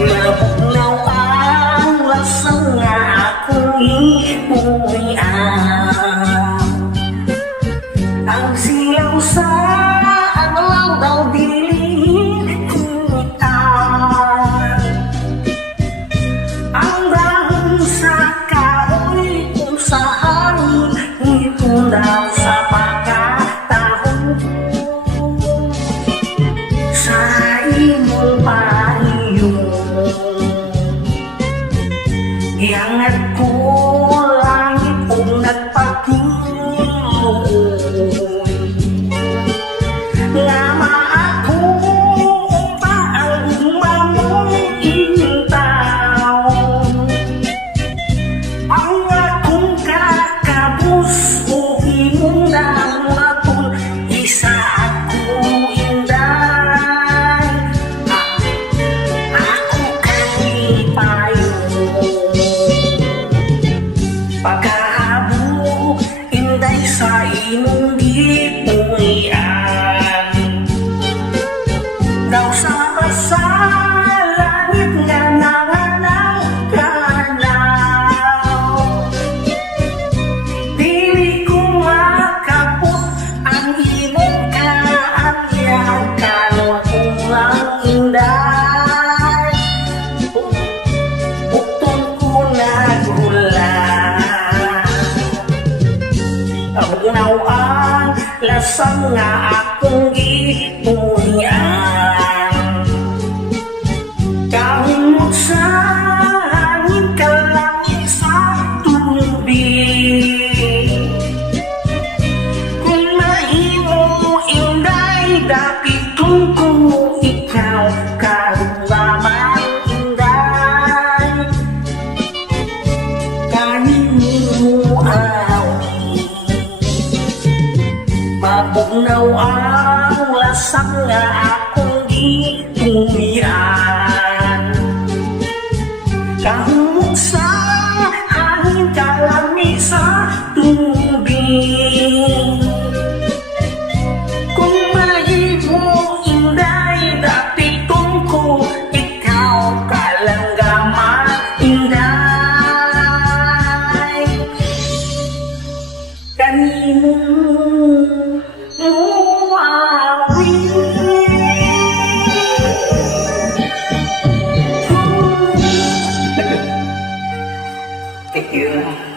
Mabugnaw ang lasang nga akong iuwian. Ang silaw sa adlaw daw dili kinitan. Ang dahon sa kahoy kung saan ipundaw sa pagkataon. Sa imong pahiyong iangat ko langit kung nagpakiloy. Nga maakong paang mamong intaw. Ang akong kakabus o himundang matun isa akong inday. Ako kanipayo pagkahabog inday sa imong gipuyan. Daw sama sa langit nga nanganaw kanaw. Dili ko makapot ang imong kaanyag kalwa kong lang inday. Bukton ko nagulat. Ang nawang lasang nga akong gipuyan. Kahimot sa hangin kalangit sa tubig. Kung mahimo inday dapit kung ikaw karulamang inday. Kanimo awi mabugnaw ang lasang nga akong gipuyan. Kahimot sa hangin kalami sa tubig. Kung mahimo inday dapit kung ko ikaw kalanggaman inday. Kanimo muawi. Thank you.